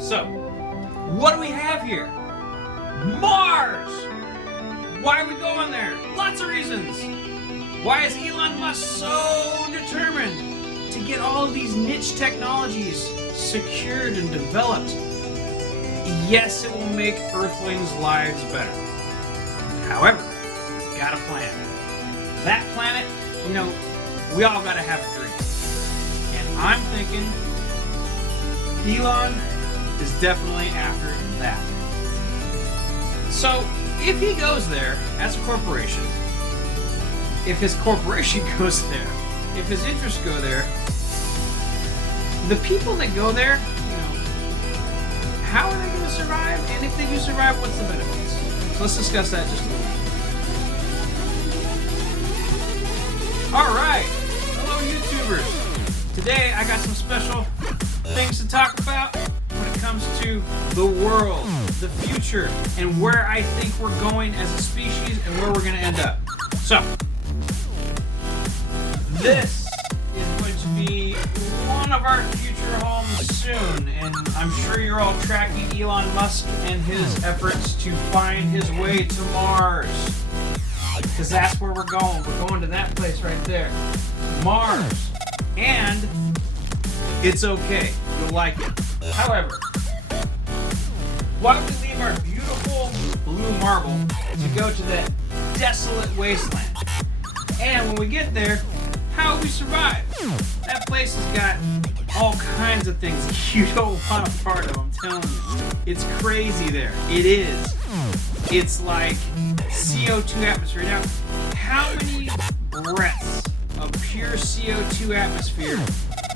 So, what do we have here? Mars! Why are we going there? Lots of reasons. Why is Elon Musk so determined to get all of these niche technologies secured and developed? Yes, it will make Earthlings' lives better. However, got a plan. That planet, we all gotta have a dream. And I'm thinking Elon is definitely after that. So, if he goes there as a corporation, if his corporation goes there, if his interests go there, the people that go there, how are they going to survive? And if they do survive, what's the benefits? So let's discuss that just a little bit. Alright, hello YouTubers. Today I got some special things to talk about when it comes to the world, the future, and where I think we're going as a species and where we're going to end up. So, this is going to be one of our future homes soon, and I'm sure you're all tracking Elon Musk and his efforts to find his way to Mars. Because that's where we're going. We're going to that place right there. Mars. And it's okay. You'll like it. However, why would we leave our beautiful blue marble to go to that desolate wasteland? And when we get there, how will we survive? That place has got all kinds of things you don't want a part of, I'm telling you. It's crazy there. It is. It's like CO2 atmosphere. Now, how many breaths of pure CO2 atmosphere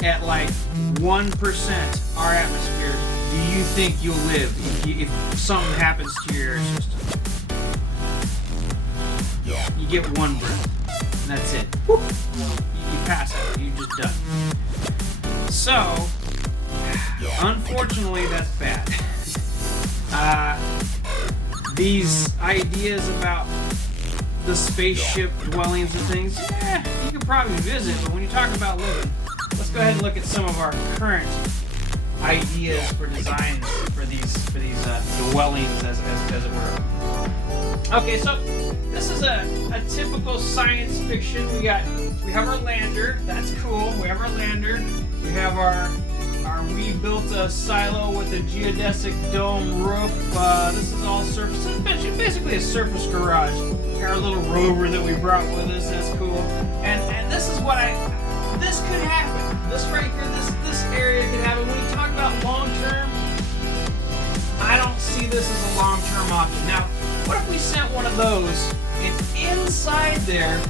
at like 1% our atmosphere do you think you'll live if something happens to your air system? You get one breath, and that's it. Whoop. You pass out. You're just done. So, unfortunately, that's bad. These ideas about the spaceship dwellings and things, you could probably visit, but when you talk about living, let's go ahead and look at some of our current ideas for designs for these dwellings, as it were. Okay, so this is a typical science fiction. We have our lander. That's cool. We have our lander. We have our we built a silo with a geodesic dome roof. This is all surface. It's basically a surface garage. Our little rover that we brought with us. That's cool. And this is what this could happen. This right here, this area could happen. When you talk about long term, I don't see this as a long term option. Now, what if we sent one of those and inside there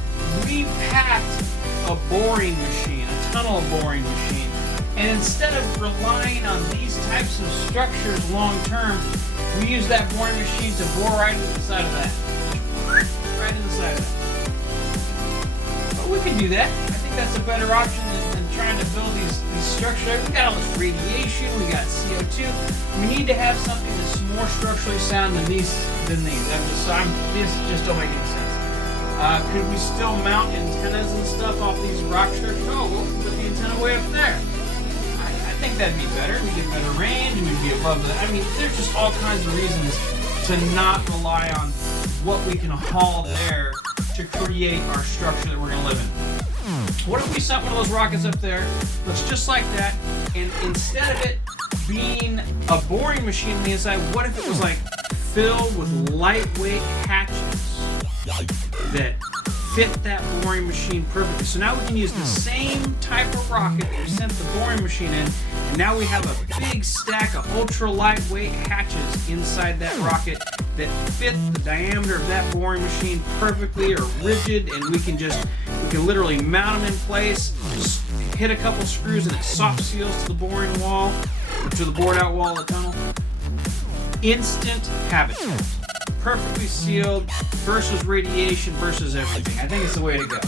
we packed a boring machine, a tunnel boring machine, and instead of relying on these types of structures long term, we use that boring machine to bore right into the side of that. Right in the side of that. But we can do that. I think that's a better option than trying to build these structures. We got all this radiation, we got CO2. We need to have something that's more structurally sound than these. These just don't make any sense. Could we still mount antennas and stuff off these rock structures? Oh, we'll put the antenna way up there. I think that'd be better. We get better range, and we'd be above that. I mean, there's just all kinds of reasons to not rely on what we can haul there to create our structure that we're going to live in. What if we sent one of those rockets up there, looks just like that, and instead of it being a boring machine on the inside, what if it was like filled with lightweight hatches that fit that boring machine perfectly? So now we can use the same type of rocket that we sent the boring machine in, and now we have a big stack of ultra lightweight hatches inside that rocket that fit the diameter of that boring machine perfectly, or rigid, and we can literally mount them in place, just hit a couple screws, and it soft seals to the boring wall, or to the bored out wall of the tunnel. Instant habitat. Perfectly sealed versus radiation versus everything. I think it's the way to go.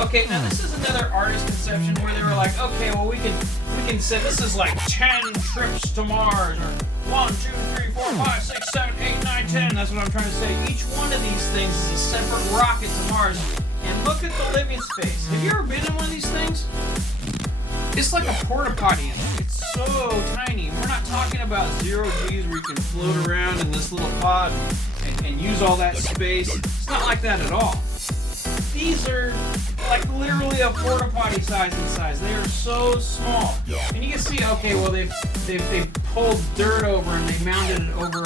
Okay, now this is another artist conception where they were like, okay, well we can say this is like 10 trips to Mars, or 1, 2, 3, 4, 5, 6, 7, 8, 9, 10. That's what I'm trying to say. Each one of these things is a separate rocket to Mars. And look at the living space. Have you ever been in one of these things? It's like a porta potty in there. so tiny. We're not talking about 0 G's where you can float around in this little pod and use all that space. It's not like that at all. These are like literally a porta potty size in size. They are so small. And you can see, okay, well they've pulled dirt over and they mounted it over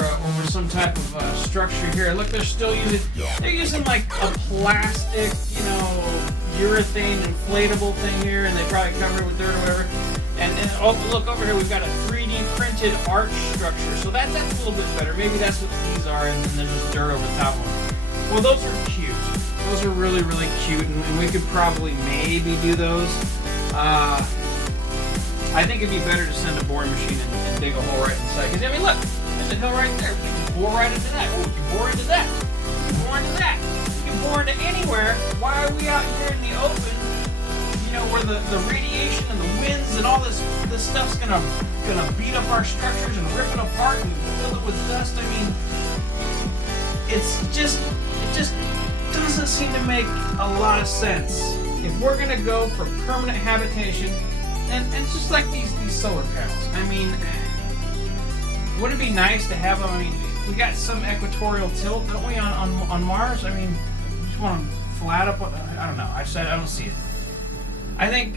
some type of structure here. Look, they're using like a plastic, urethane inflatable thing here, and they probably cover it with dirt or whatever. And oh, look over here, we've got a 3D printed arch structure. So that's a little bit better. Maybe that's what these are, and then there's just dirt over the top of them. Well, those are cute. Those are really, really cute, and we could probably maybe do those. I think it'd be better to send a boring machine and dig a hole right inside. Because, I mean, look, there's a hill right there. We can bore right into that. Oh, we can bore into that. We can bore into that. We can bore into anywhere. Why are we out here in the open, where the radiation and the winds and all this stuff's gonna beat up our structures and rip it apart and fill it with dust? I mean, it just doesn't seem to make a lot of sense. If we're gonna go for permanent habitation, and just like these solar panels, I mean, wouldn't it be nice to have them? I mean, we got some equatorial tilt, don't we, on Mars? I mean, we just want them flat up. I don't know. I don't see it. I think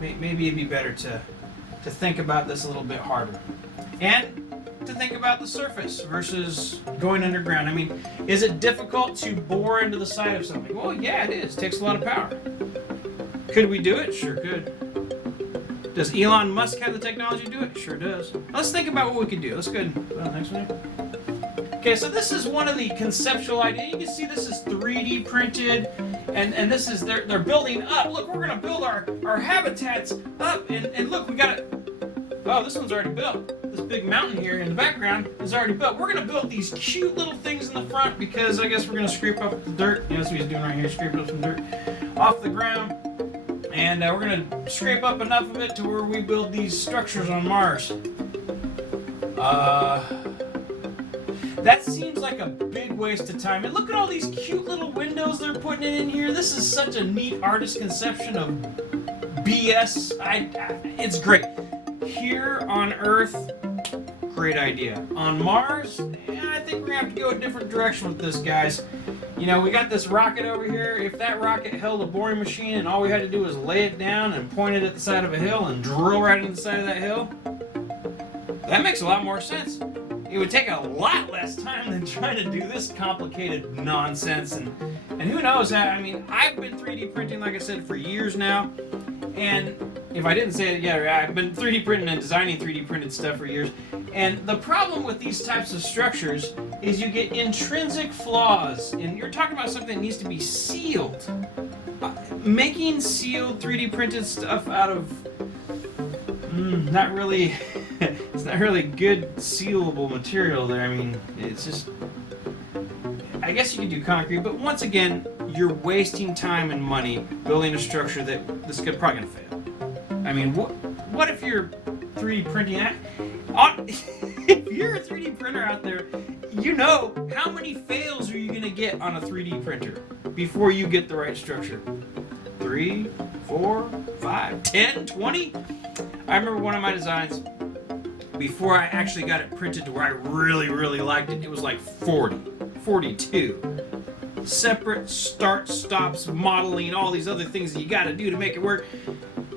maybe it'd be better to think about this a little bit harder, and to think about the surface versus going underground. I mean, is it difficult to bore into the side of something? Well, yeah, it is. It takes a lot of power. Could we do it? Sure could. Does Elon Musk have the technology to do it? Sure does. Let's think about what we could do. Let's go ahead and put on the next one. Okay, so this is one of the conceptual ideas. You can see this is 3D printed, and this is, they're building up. Look, we're gonna build our habitats up, and look, we got it. Oh, this one's already built. This big mountain here in the background is already built. We're gonna build these cute little things in the front because I guess we're gonna scrape up the dirt. That's what he's doing right here, scraping up some dirt off the ground. And we're gonna scrape up enough of it to where we build these structures on Mars. That seems like a big waste of time. And look at all these cute little windows they're putting in here. This is such a neat artist conception of BS. It's great. Here on Earth, great idea. On Mars, I think we're gonna have to go a different direction with this, guys. We got this rocket over here. If that rocket held a boring machine and all we had to do was lay it down and point it at the side of a hill and drill right into the side of that hill, that makes a lot more sense. It would take a lot less time than trying to do this complicated nonsense. And who knows? I mean, I've been 3D printing, like I said, for years now. And if I didn't say it, yeah, I've been 3D printing and designing 3D printed stuff for years. And the problem with these types of structures is you get intrinsic flaws. And you're talking about something that needs to be sealed. Making sealed 3D printed stuff out of not really it's not really good sealable material there. I mean, it's just, I guess you could do concrete, but once again, you're wasting time and money building a structure that this could probably gonna fail. I mean, what if you're 3D printing that? If you're a 3D printer out there, you know how many fails are you gonna get on a 3D printer before you get the right structure? 3, 4, 5, 10, 20? I remember one of my designs, before I actually got it printed to where I really, really liked it, it was like 40, 42. Separate start, stops, modeling, all these other things that you gotta do to make it work.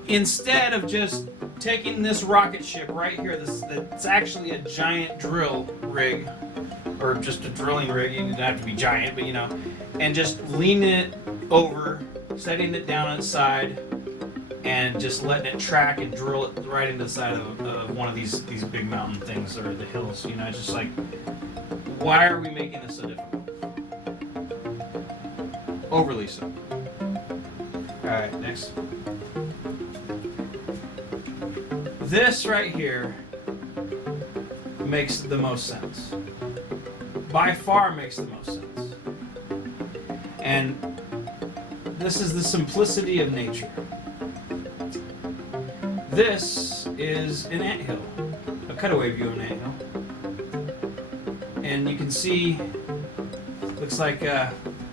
Instead of just taking this rocket ship right here, it's actually a giant drill rig, or just a drilling rig, it doesn't have to be giant, but and just leaning it over, setting it down on its side, and just letting it track and drill it right into the side of one of these big mountain things or the hills. It's just like, why are we making this so difficult? Overly so. Alright, next. This right here makes the most sense. By far makes the most sense. And this is the simplicity of nature. This is an anthill, a cutaway view of an anthill. And you can see, looks like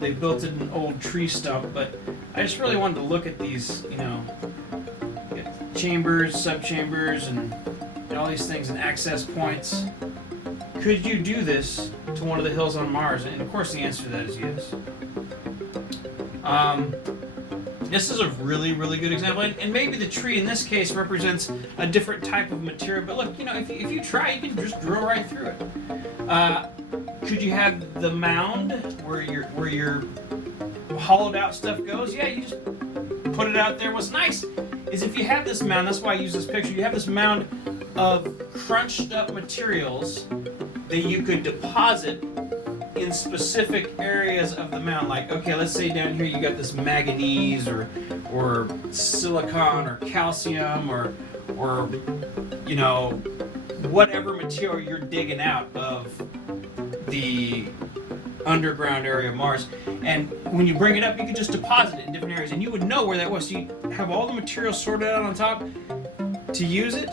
they built an old tree stump, but I just really wanted to look at these, chambers, subchambers, and all these things and access points. Could you do this to one of the hills on Mars? And of course the answer to that is yes. This is a really, really good example, and maybe the tree in this case represents a different type of material, but look, if you try, you can just drill right through it. Could you have the mound where your hollowed out stuff goes? Yeah, you just put it out there. What's nice is if you have this mound, that's why I use this picture, you have this mound of crunched up materials that you could deposit in specific areas of the mound. Like, okay, let's say down here you got this manganese or silicon or calcium or whatever material you're digging out of the underground area of Mars. And when you bring it up, you can just deposit it in different areas, and you would know where that was. So you have all the material sorted out on top to use it,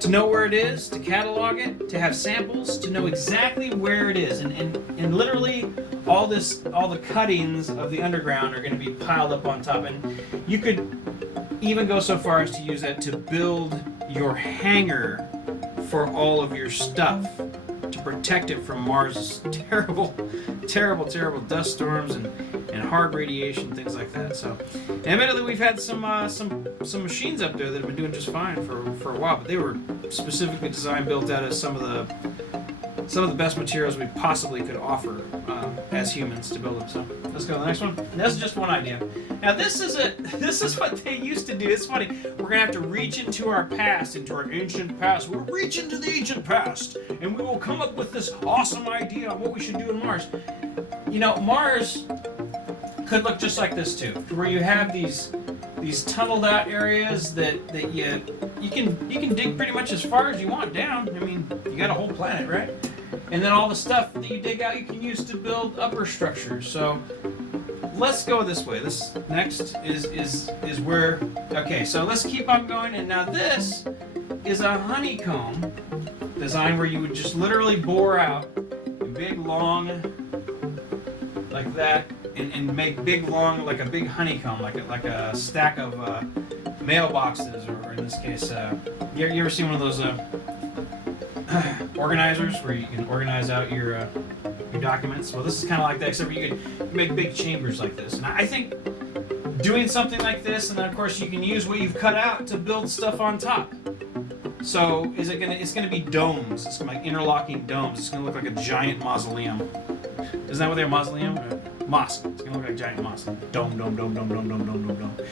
to know where it is, to catalog it, to have samples, to know exactly where it is. And literally all the cuttings of the underground are going to be piled up on top. And you could even go so far as to use that to build your hangar for all of your stuff, to protect it from Mars' terrible dust storms and hard radiation, things like that. So, admittedly, we've had some machines up there that have been doing just fine for a while, but they were specifically designed, built out of some of the best materials we possibly could offer as humans to build them. So, let's go to the next one. And this is just one idea. Now, this is what they used to do. It's funny. We're gonna have to reach into our past, into our ancient past. We'll reach into the ancient past, and we will come up with this awesome idea on what we should do in Mars. Mars could look just like this too, where you have these tunneled out areas that you can dig pretty much as far as you want down. I mean, you got a whole planet, right? And then all the stuff that you dig out, you can use to build upper structures. So let's go this way. This next is where. Okay, so let's keep on going. And now this is a honeycomb design where you would just literally bore out a big long like that. And make big long, like a big honeycomb, like a stack of mailboxes, or in this case, you ever seen one of those organizers where you can organize out your documents? Well, this is kind of like that, except for you could make big chambers like this. And I think doing something like this, and then of course you can use what you've cut out to build stuff on top. So it's gonna be domes. It's gonna be like interlocking domes. It's gonna look like a giant mausoleum. Isn't that what they're, mausoleum? Mosque. It's gonna look like a giant mosque. Dome.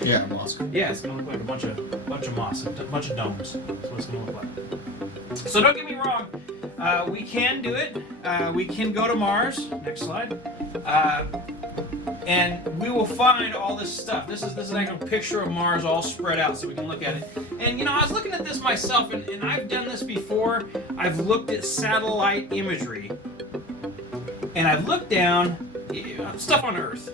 Yeah, mosque. Yeah, it's gonna look like a bunch of mosques, a bunch of domes. That's what it's gonna look like. So don't get me wrong. We can do it. We can go to Mars. Next slide. And we will find all this stuff. This is an actual picture of Mars all spread out so we can look at it. And I was looking at this myself, and I've done this before. I've looked at satellite imagery, and I've looked down stuff on Earth,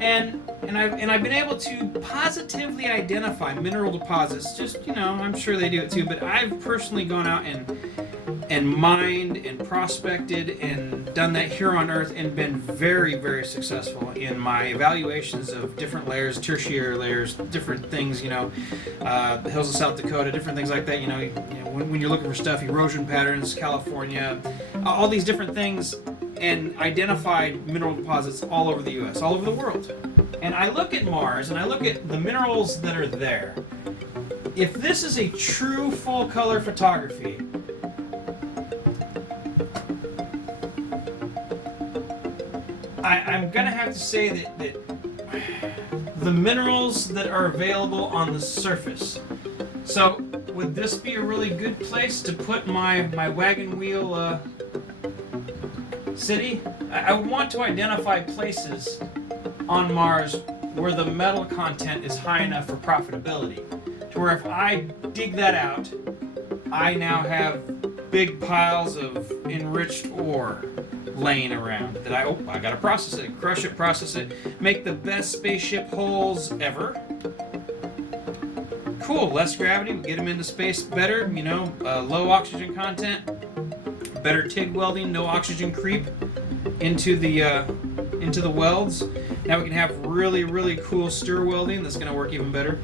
and I've been able to positively identify mineral deposits. Just I'm sure they do it too, but I've personally gone out and mined and prospected and done that here on Earth and been very, very successful in my evaluations of different layers, tertiary layers, different things. The hills of South Dakota, different things like that. When you're looking for stuff, erosion patterns, California, all these different things. And identified mineral deposits all over the U.S., all over the world. And I look at Mars, and I look at the minerals that are there. If this is a true full-color photography, I'm going to have to say that the minerals that are available on the surface. So, would this be a really good place to put my wagon wheel city? I want to identify places on Mars where the metal content is high enough for profitability, to where if I dig that out, I now have big piles of enriched ore laying around that I gotta process it, crush it, process it, make the best spaceship hulls ever. Cool, less gravity, we get them into space better, low oxygen content, better TIG welding, no oxygen creep into the welds. Now we can have really, really cool stir welding that's going to work even better.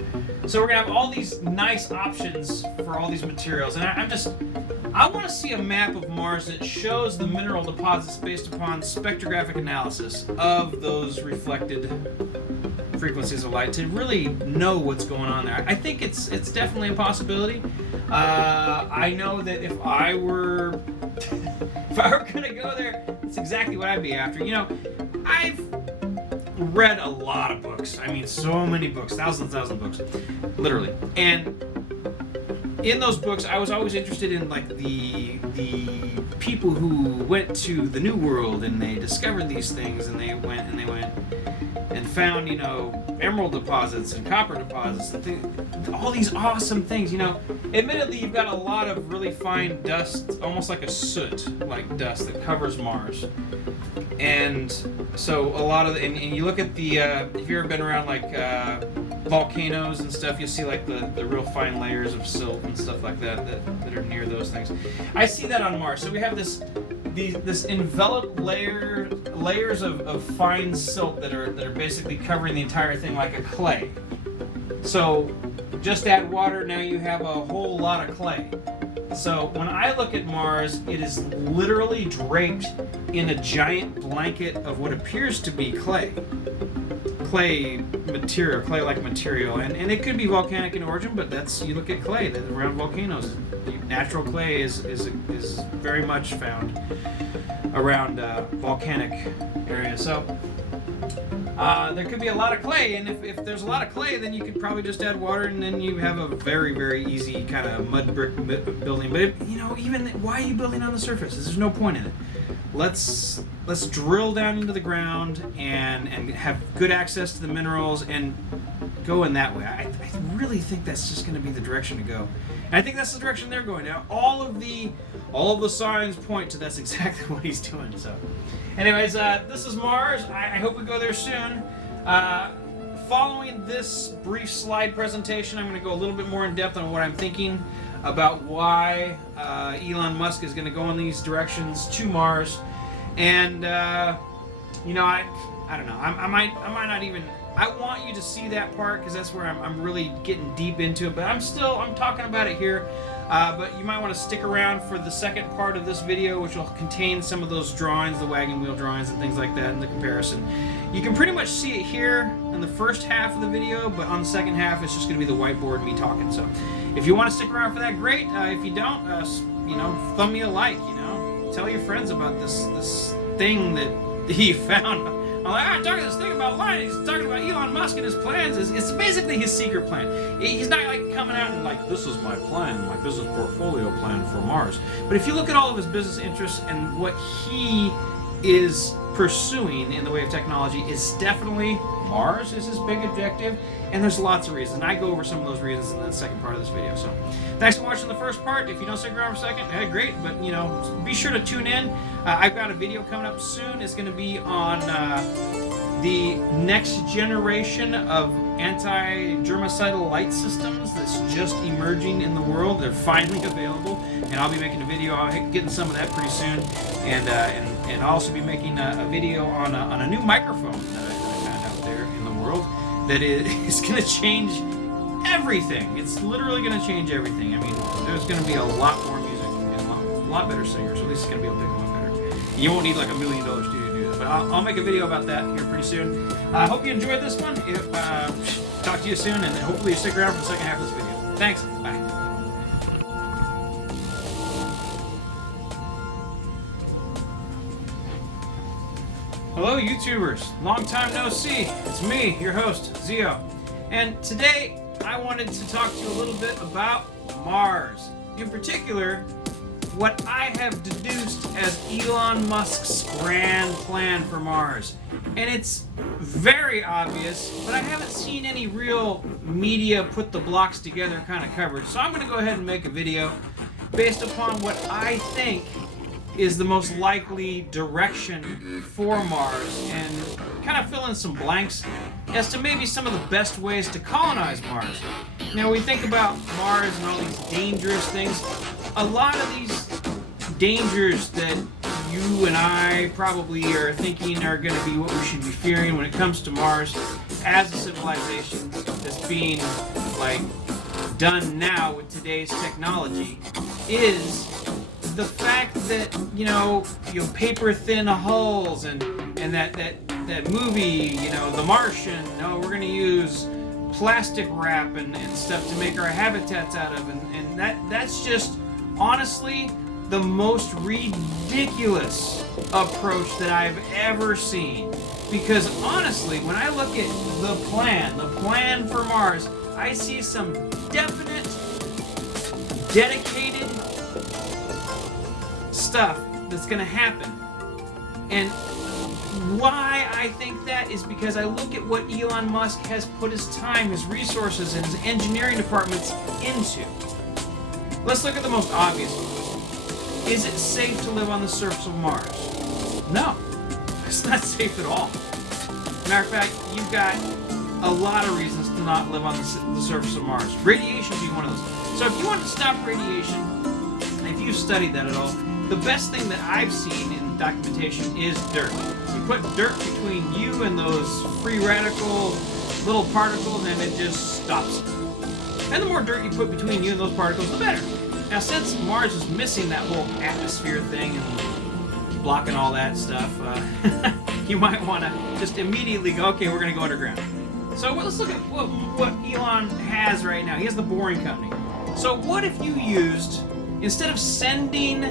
So we're going to have all these nice options for all these materials. And I want to see a map of Mars that shows the mineral deposits based upon spectrographic analysis of those reflected frequencies of light to really know what's going on there. I think it's definitely a possibility. I know that if I were gonna go there, it's exactly what I'd be after. You know, I've read a lot of books. I mean, so many books, thousands of books, literally. And in those books, I was always interested in like the people who went to the New World and they discovered these things, and they went and found, you know, emerald deposits and copper deposits and all these awesome things. You know, admittedly, you've got a lot of really fine dust, almost like a soot-like dust that covers Mars. And so a lot of and you look at the if you've ever been around like volcanoes and stuff, you'll see like the real fine layers of silt and stuff like that are near those things. I see that on Mars. So we have this enveloped layers of fine silt that are basically covering the entire thing like a clay. So just add water, now you have a whole lot of clay. So when I look at Mars, it is literally draped in a giant blanket of what appears to be clay. Clay-like material, and it could be volcanic in origin, but you look at clay that around volcanoes. Natural clay is very much found around volcanic areas. So there could be a lot of clay, and if there's a lot of clay, then you could probably just add water, and then you have a very, very easy kind of mud brick building. But even why are you building on the surface? There's no point in it. Let's drill down into the ground and have good access to the minerals and go in that way. I really think that's just going to be the direction to go. And I think that's the direction they're going now. All of the signs point to that's exactly what he's doing. So, anyways, this is Mars. I hope we go there soon. Following this brief slide presentation, I'm going to go a little bit more in depth on what I'm thinking about why Elon Musk is going to go in these directions to Mars. And I don't know. I might not even. I want you to see that part because that's where I'm really getting deep into it. But I'm talking about it here. But you might want to stick around for the second part of this video, which will contain some of those drawings, the wagon wheel drawings and things like that, and the comparison. You can pretty much see it here in the first half of the video, but on the second half, it's just going to be the whiteboard and me talking. So, if you want to stick around for that, great. If you don't, thumb me a like. Tell your friends about this thing that he found. I'm like, I'm talking this thing about light. He's talking about Elon Musk and his plans. It's basically his secret plan. He's not like coming out and like, this is my plan, like this is portfolio plan for Mars. But if you look at all of his business interests and what he is pursuing in the way of technology, is definitely Mars is his big objective. And there's lots of reasons. And I go over some of those reasons in the second part of this video. So thanks for watching the first part. If you don't stick around for a second, hey, great. But, be sure to tune in. I've got a video coming up soon. It's going to be on the next generation of anti-germicidal light systems that's just emerging in the world. They're finally available. And I'll be making a video. I'll getting some of that pretty soon. And I'll also be making a video on a new microphone that I found out there in the world. That is going to change everything. It's literally going to change everything. I mean, there's going to be a lot more music and a lot better singers. So at least it's going to be able to pick them up better. You won't need like $1 million studio to do that. But I'll make a video about that here pretty soon. I hope you enjoyed this one. Talk to you soon, and hopefully you stick around for the second half of this video. Thanks. Bye. Hello YouTubers, long time no see. It's me, your host, Zio. And today I wanted to talk to you a little bit about Mars. In particular, what I have deduced as Elon Musk's grand plan for Mars. And it's very obvious, but I haven't seen any real media put the blocks together kind of coverage. So I'm going to go ahead and make a video based upon what I think is the most likely direction for Mars, and kind of fill in some blanks as to maybe some of the best ways to colonize Mars. Now, we think about Mars and all these dangerous things. A lot of these dangers that you and I probably are thinking are going to be what we should be fearing when it comes to Mars as a civilization that's being like done now with today's technology is the fact that paper thin hulls and that movie, The Martian. No, we're going to use plastic wrap and stuff to make our habitats out of, and that's just honestly the most ridiculous approach that I've ever seen. Because honestly, when I look at the plan for Mars, I see some definite, dedicated stuff that's going to happen. And why I think that is because I look at what Elon Musk has put his time, his resources, and his engineering departments into. Let's look at the most obvious one. Is it safe to live on the surface of Mars? No, it's not safe at all. Matter of fact, you've got a lot of reasons to not live on the surface of Mars. Radiation being one of those. So if you want to stop radiation, if you've studied that at all, the best thing that I've seen in documentation is dirt. You put dirt between you and those free radical little particles and it just stops it. And the more dirt you put between you and those particles, the better. Now, since Mars is missing that whole atmosphere thing and blocking all that stuff, you might want to just immediately go, okay, we're going to go underground. So let's look at what Elon has right now. He has the Boring Company. So what if you used, instead of sending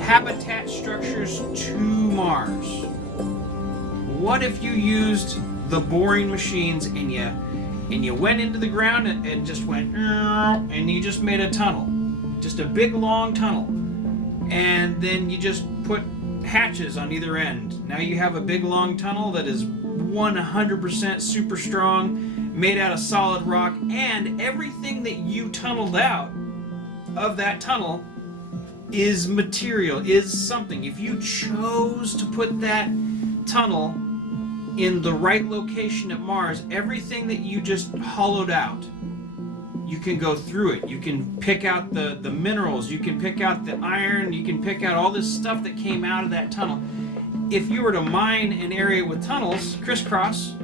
habitat structures to Mars, what if you used the boring machines and you went into the ground and just went, and you just made a tunnel. Just a big long tunnel, and then you just put hatches on either end. Now you have a big long tunnel that is 100% super strong, made out of solid rock, and everything that you tunneled out of that tunnel is material, is something. If you chose to put that tunnel in the right location at Mars, everything that you just hollowed out, you can go through it. You can pick out the minerals. You can pick out the iron. You can pick out all this stuff that came out of that tunnel. If you were to mine an area with tunnels, crisscross,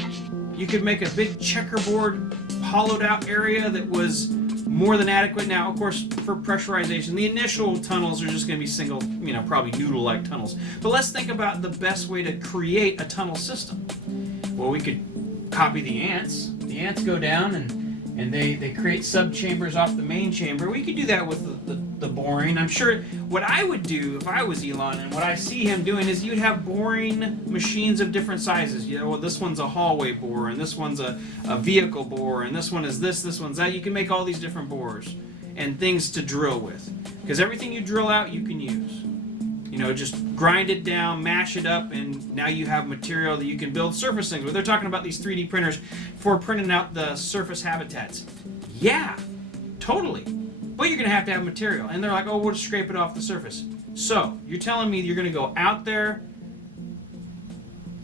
you could make a big checkerboard, hollowed out area that was more than adequate. Now, of course, for pressurization, the initial tunnels are just going to be single, probably noodle-like tunnels. But let's think about the best way to create a tunnel system. Well, we could copy the ants. The ants go down and they create sub-chambers off the main chamber. We could do that with the boring. I'm sure what I would do if I was Elon, and what I see him doing, is you'd have boring machines of different sizes. Well, this one's a hallway bore, and this one's a vehicle bore, and this one is this one's that. You can make all these different bores and things to drill with. Because everything you drill out, you can use. Just grind it down, mash it up, and now you have material that you can build surface things with. They're talking about these 3D printers for printing out the surface habitats. Yeah, totally. But you're going to have material. And they're like, oh, we'll just scrape it off the surface. So, you're telling me you're going to go out there,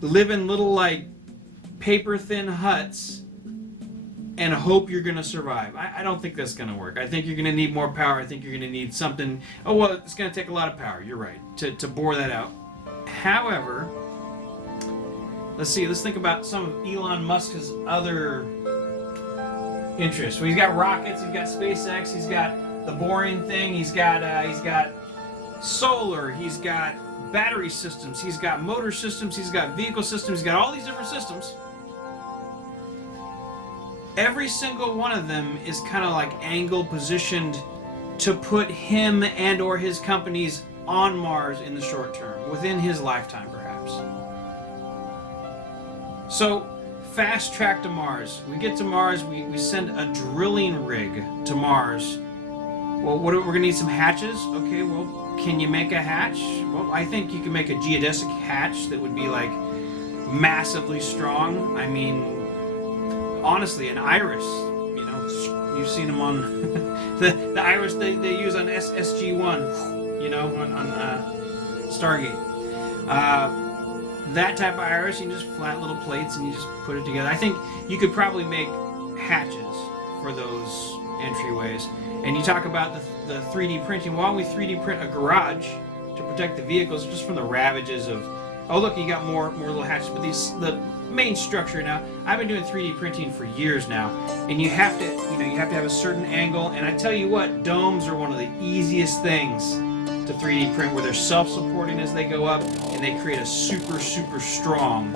live in little, paper-thin huts, and hope you're going to survive. I don't think that's going to work. I think you're going to need more power. I think you're going to need something. Oh, well, it's going to take a lot of power. You're right, to bore that out. However, let's think about some of Elon Musk's other interests. Well, he's got rockets, he's got SpaceX, he's got the boring thing, he's got solar, he's got battery systems, he's got motor systems, he's got vehicle systems, he's got all these different systems. Every single one of them is kind of angled, positioned to put him and or his companies on Mars in the short term, within his lifetime perhaps. So, fast track to Mars. We get to Mars, we send a drilling rig to Mars. Well, we're going to need some hatches. Okay, well, can you make a hatch? Well, I think you can make a geodesic hatch that would be massively strong. I mean, honestly, an iris, you've seen them on the iris they use on SG-1, on Stargate. That type of iris, you just flat little plates and you just put it together. I think you could probably make hatches for those entryways. And you talk about the 3D printing. Why don't we 3D print a garage to protect the vehicles just from the ravages of, oh look, you got more little hatches, but the main structure now, I've been doing 3D printing for years now, and you have to have a certain angle, and I tell you what, domes are one of the easiest things to 3D print, where they're self-supporting as they go up, and they create a super strong.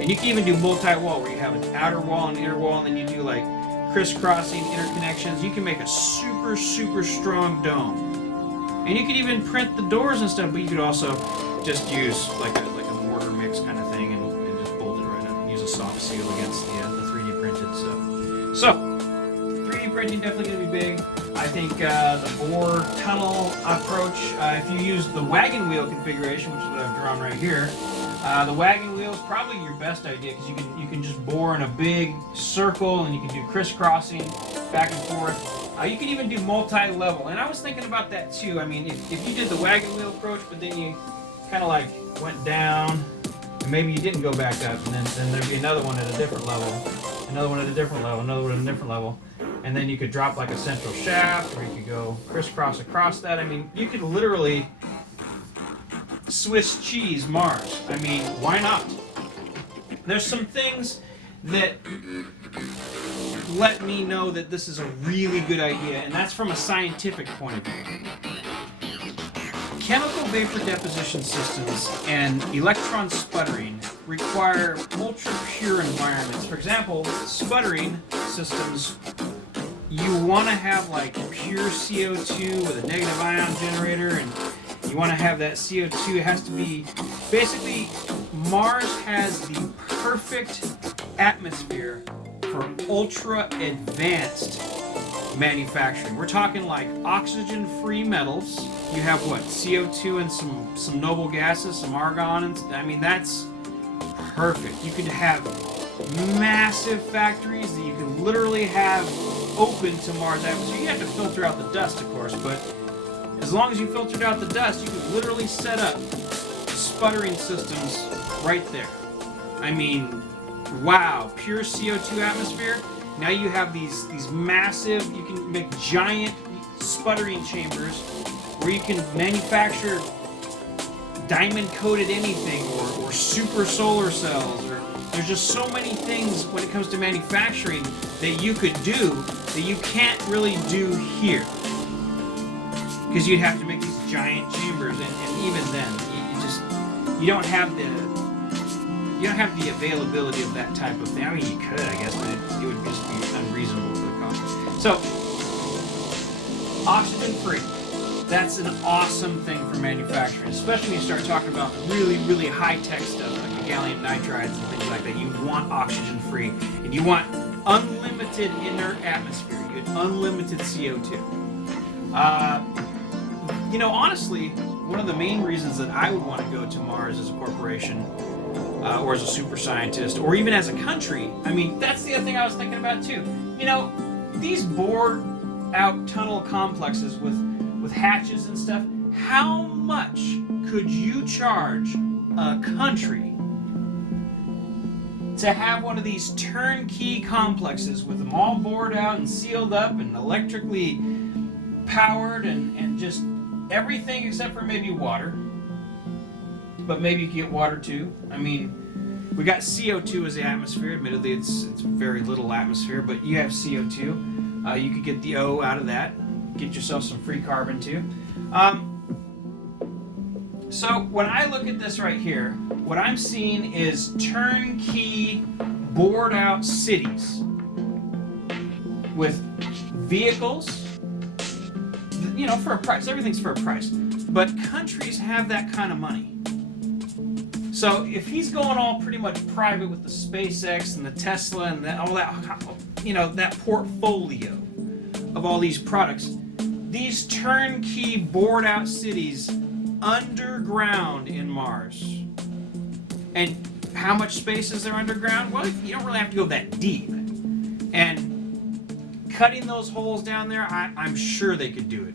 And you can even do multi-wall, where you have an outer wall and inner wall, and then you do like crisscrossing interconnections. You can make a super strong dome. And you could even print the doors and stuff, but you could also just use like a mortar mix kind of thing and just bolt it right up and use a soft seal against the 3D printed stuff. So, 3D printing definitely going to be big. I think the bore tunnel approach, if you use the wagon wheel configuration, which is what I've drawn right here, the wagon wheel is probably your best idea, because you can just bore in a big circle, and you can do crisscrossing back and forth. You can even do multi-level, and I was thinking about that too. I mean, if you did the wagon wheel approach, but then you kind of like went down, and maybe you didn't go back up, and then there'd be another one at a different level, another one at a different level, another one at a different level, and then you could drop like a central shaft, or you could go crisscross across that. I mean, you could literally Swiss cheese Mars. I mean, why not? There's some things that let me know that this is a really good idea, and that's from a scientific point of view. Chemical vapor deposition systems and electron sputtering require ultra-pure environments. For example, sputtering systems, you want to have like pure CO2 with a negative ion generator, and you want to have that CO2, it has to be, basically, Mars has the perfect atmosphere for ultra advanced manufacturing. We're talking like oxygen-free metals. You have what, CO2 and some noble gases, some argon, and I mean, that's perfect. You could have massive factories that you could literally have open to Mars atmosphere. You have to filter out the dust, of course, but as long as you filtered out the dust, you could literally set up sputtering systems right there. I mean, wow, pure CO2 atmosphere. Now you have these massive, you can make giant sputtering chambers where you can manufacture diamond-coated anything, or super solar cells, or there's just so many things when it comes to manufacturing that you could do that you can't really do here. Because you'd have to make these giant chambers, and even then, you don't have the availability of that type of thing. I mean, you could, I guess, but it would just be unreasonable for the cost. So, oxygen-free. That's an awesome thing for manufacturing, especially when you start talking about really high-tech stuff like the gallium nitrides and things like that. You want oxygen-free, and you want unlimited inert atmosphere. You want unlimited CO2. Honestly, one of the main reasons that I would want to go to Mars as a corporation, or as a super scientist, or even as a country, I mean, that's the other thing I was thinking about too. These bored out tunnel complexes with hatches and stuff, how much could you charge a country to have one of these turnkey complexes with them all bored out and sealed up and electrically powered and just everything except for maybe water? But maybe you can get water too. I mean, we got CO2 as the atmosphere. Admittedly, it's very little atmosphere, but you have CO2. You could get the O out of that. Get yourself some free carbon too. So when I look at this right here, what I'm seeing is turnkey, bored out cities with vehicles, for a price. Everything's for a price. But countries have that kind of money. So if he's going all pretty much private with the SpaceX and the Tesla and all that, that portfolio of all these products, these turnkey, bored out cities underground in Mars. And how much space is there underground? Well, you don't really have to go that deep. And cutting those holes down there, I'm sure they could do it.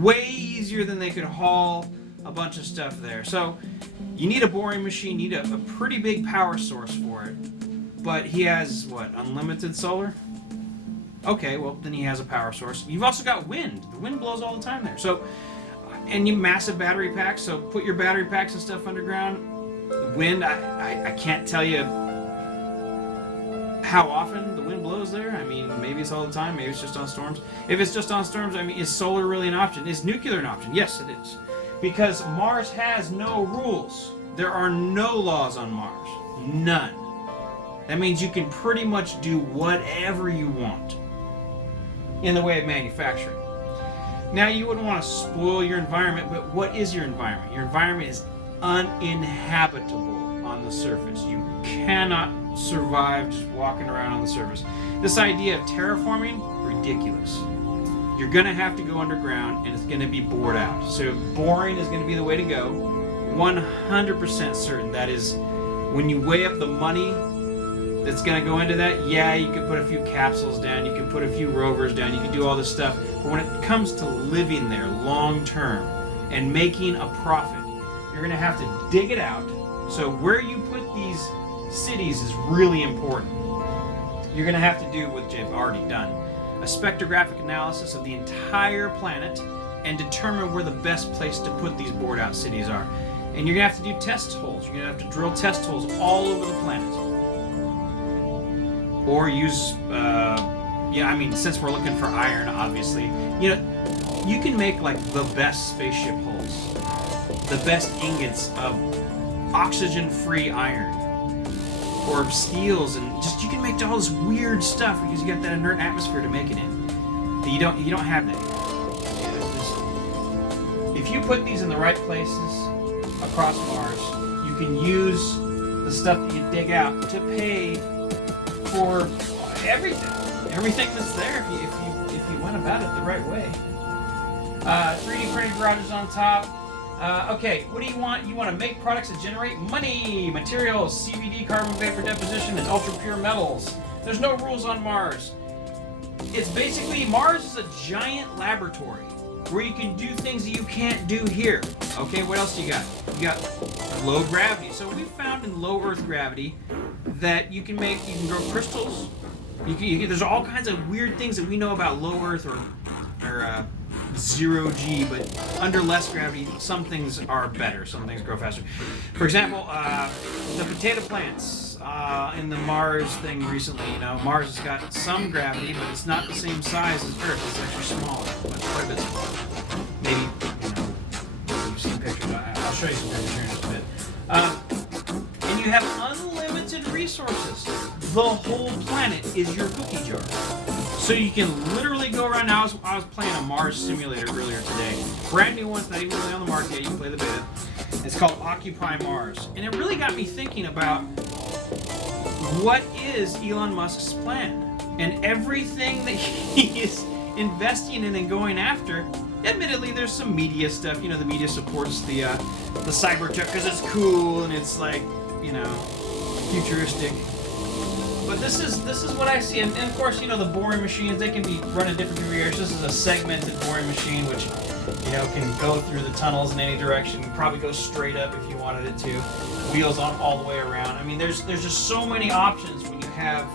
Way easier than they could haul a bunch of stuff there. So you need a boring machine, you need a pretty big power source for it. But he has, what, unlimited solar? Okay, well, then he has a power source. You've also got wind. The wind blows all the time there. So and you massive battery packs. So put your battery packs and stuff underground. The wind, I can't tell you how often the wind blows there. I mean, maybe it's all the time. Maybe it's just on storms. If it's just on storms, I mean, is solar really an option? Is nuclear an option? Yes, it is. Because Mars has no rules. There are no laws on Mars. None. That means you can pretty much do whatever you want in the way of manufacturing. Now, you wouldn't want to spoil your environment, but what is your environment? Your environment is uninhabitable on the surface. You cannot survive just walking around on the surface. This idea of terraforming, ridiculous. You're going to have to go underground, and it's going to be bored out. So boring is going to be the way to go. 100% certain. That is, when you weigh up the money that's going to go into that, yeah, you could put a few capsules down, you can put a few rovers down, you can do all this stuff. But when it comes to living there long term and making a profit, you're going to have to dig it out. So where you put these cities is really important. You're going to have to do what they've already done. A spectrographic analysis of the entire planet and determine where the best place to put these bored out cities are. And you're going to have to do test holes. You're going to have to drill test holes all over the planet. Or use, I mean, since we're looking for iron, obviously, you know, you can make like the best spaceship holes, the best ingots of oxygen-free iron, or steels, and just you can make all this weird stuff because you got that inert atmosphere to make it in. But you don't have that. If you put these in the right places across Mars, you can use the stuff that you dig out to pay for everything that's there if you went about it the right way. 3D printing garages on top. Okay, what do you want? You want to make products that generate money, materials, CVD, carbon vapor deposition, and ultra pure metals. There's no rules on Mars. It's basically, Mars is a giant laboratory where you can do things that you can't do here. Okay, what else you got? You got low gravity. So we found in low Earth gravity that you can grow crystals. There's all kinds of weird things that we know about low Earth or zero G, but under less gravity, some things are better. Some things grow faster. For example, the potato plants in the Mars thing recently. You know, Mars has got some gravity, but it's not the same size as Earth. It's actually smaller, quite a bit smaller. Maybe, you know, you've seen pictures. I'll show you some pictures here in just a bit. And you have unlimited resources. The whole planet is your cookie jar. So you can literally go around. Now, I was playing a Mars simulator earlier today. Brand new one, it's not even really on the market yet. You can play the beta. It's called Occupy Mars. And it really got me thinking about what is Elon Musk's plan? And everything that he is investing in and going after. Admittedly, there's some media stuff. You know, the media supports the Cybertruck because it's cool and it's like, you know, futuristic. But this is what I see, and of course, you know, the boring machines, they can be run in different configurations. This is a segmented boring machine, which, you know, can go through the tunnels in any direction, probably go straight up if you wanted it to. Wheels on all the way around. I mean, there's just so many options when you have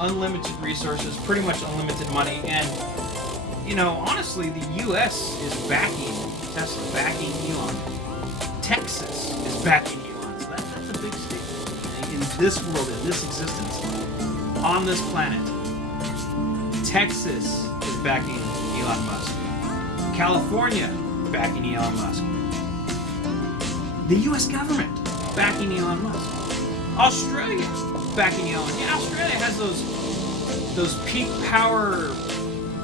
unlimited resources, pretty much unlimited money, and, you know, honestly, the U.S. is backing Tesla, backing Elon. Texas is backing Elon, so that's a big statement in this world, in this existence. On this planet, Texas is backing Elon Musk. California backing Elon Musk. The U.S. government backing Elon Musk. Australia backing Elon. Yeah, Australia has those peak power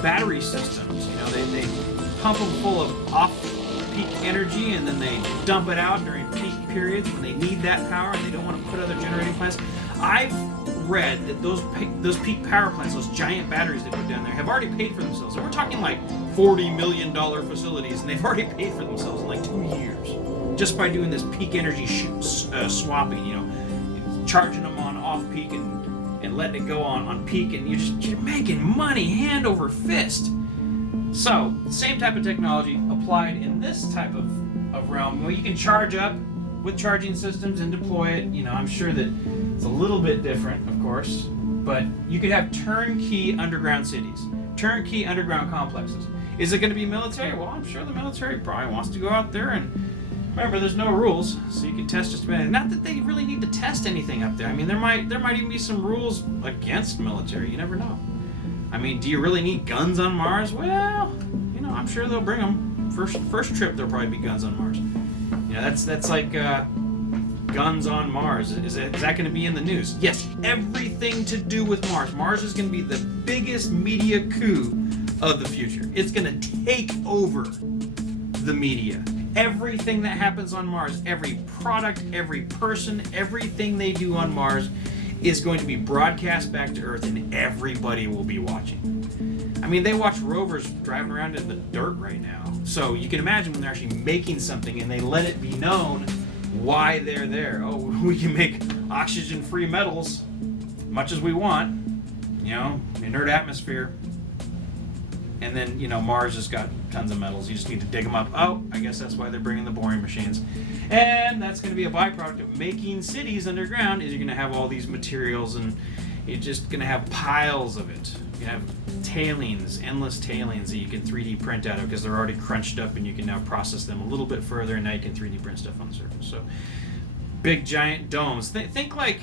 battery systems. You know, they pump them full of off-peak energy, and then they dump it out during peak periods when they need that power and they don't want to put other generating plants. I've read that those peak power plants, those giant batteries they put down there, have already paid for themselves. And we're talking like $40 million facilities, and they've already paid for themselves in like 2 years just by doing this peak energy swapping. You know, charging them on off peak and letting it go on peak, and you're making money hand over fist. So same type of technology applied in this type of realm where you can charge up with charging systems and deploy it. You know, I'm sure that it's a little bit different, of course, but you could have turnkey underground cities, turnkey underground complexes. Is it going to be military? Well, I'm sure the military probably wants to go out there and remember, there's no rules, so you can test just about anything. Not that they really need to test anything up there. I mean, there might even be some rules against military. You never know. I mean, do you really need guns on Mars? Well, you know, I'm sure they'll bring them. First trip, there'll probably be guns on Mars. You know, that's like guns on Mars. Is that going to be in the news? Yes, everything to do with Mars. Mars is going to be the biggest media coup of the future. It's going to take over the media. Everything that happens on Mars, every product, every person, everything they do on Mars is going to be broadcast back to Earth, and everybody will be watching. I mean, they watch rovers driving around in the dirt right now. So you can imagine when they're actually making something and they let it be known why they're there. Oh, we can make oxygen-free metals much as we want, you know, inert atmosphere. And then, you know, Mars has got tons of metals. You just need to dig them up. Oh, I guess that's why they're bringing the boring machines. And that's going to be a byproduct of making cities underground, is you're going to have all these materials, and you're just going to have piles of it. You have tailings, endless tailings that you can 3D print out of because they're already crunched up, and you can now process them a little bit further, and now you can 3D print stuff on the surface. So, big giant domes. Think like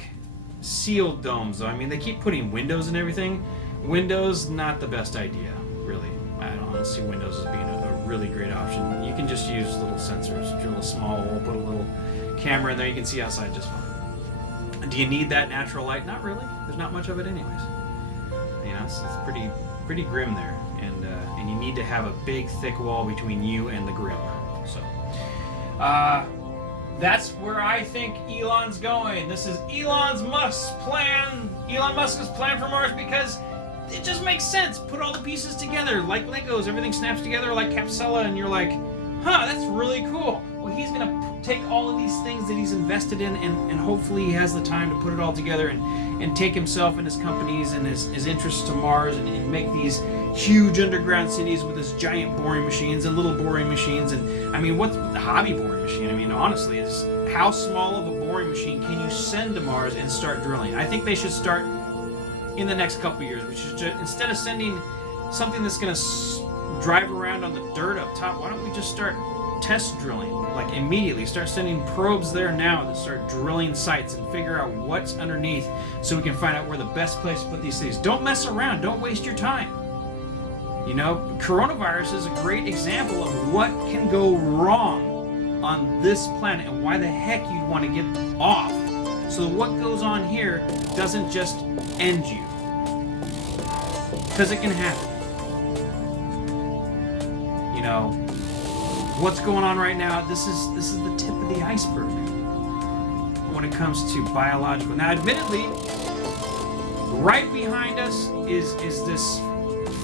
sealed domes, though. I mean, they keep putting windows and everything. Windows, not the best idea. Really, I don't see Windows as being a really great option. You can just use little sensors, drill a small hole, put a little camera in there, you can see outside just fine. Do you need that natural light? Not really. There's not much of it anyways. You know, it's pretty grim there, and you need to have a big, thick wall between you and the grim. So, that's where I think Elon's going. This is Elon Musk's plan for Mars, because it just makes sense. Put all the pieces together like Legos. Everything snaps together like Capsella, and you're like, huh, that's really cool. Well, he's going to take all of these things that he's invested in, and hopefully he has the time to put it all together and take himself and his companies and his interests to Mars, and make these huge underground cities with his giant boring machines and little boring machines. And I mean, what's the hobby boring machine? I mean, honestly, is how small of a boring machine can you send to Mars and start drilling? I think they should start in the next couple years, which is just, instead of sending something that's going to drive around on the dirt up top, why don't we just start test drilling, like immediately? Start sending probes there now that start drilling sites and figure out what's underneath, so we can find out where the best place to put these things. Don't mess around. Don't waste your time. You know, coronavirus is a great example of what can go wrong on this planet, and why the heck you'd want to get off, so that what goes on here doesn't just end you. Because it can happen. You know, what's going on right now, this is the tip of the iceberg when it comes to biological. Now, admittedly, right behind us is this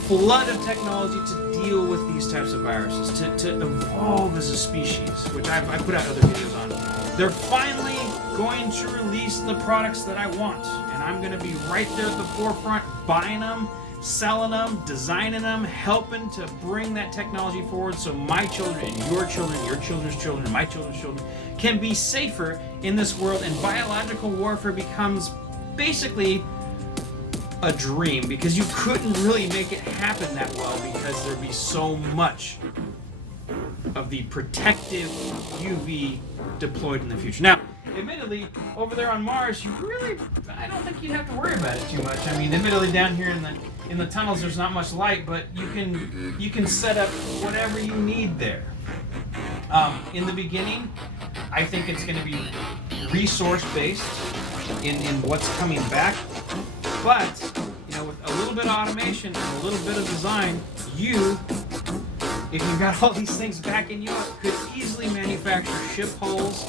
flood of technology to deal with these types of viruses, to evolve as a species, which I put out other videos on. They're finally going to release the products that I want, and I'm going to be right there at the forefront, buying them, selling them, designing them, helping to bring that technology forward, so my children and your children's children, and my children's children can be safer in this world, and biological warfare becomes basically a dream, because you couldn't really make it happen that well, because there'd be so much of the protective UV deployed in the future. Now, admittedly, over there on Mars, I don't think you'd have to worry about it too much. I mean, admittedly, down here in the tunnels, there's not much light, but you can set up whatever you need there. In the beginning, I think it's going to be resource-based in what's coming back, but you know, with a little bit of automation and a little bit of design, if you've got all these things backing you up, could easily manufacture ship hulls,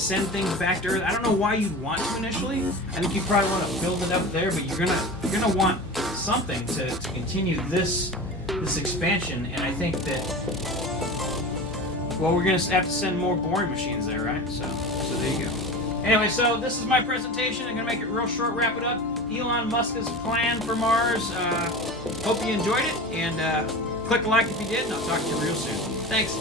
send things back to Earth. I don't know why you'd want to initially. I think you probably want to build it up there, but you're gonna want something to continue this expansion. And I think that, well, we're gonna have to send more boring machines there, right? So there you go. Anyway, so this is my presentation. I'm gonna make it real short, wrap it up. Elon Musk's plan for Mars. Hope you enjoyed it, and click like if you did, and I'll talk to you real soon. Thanks.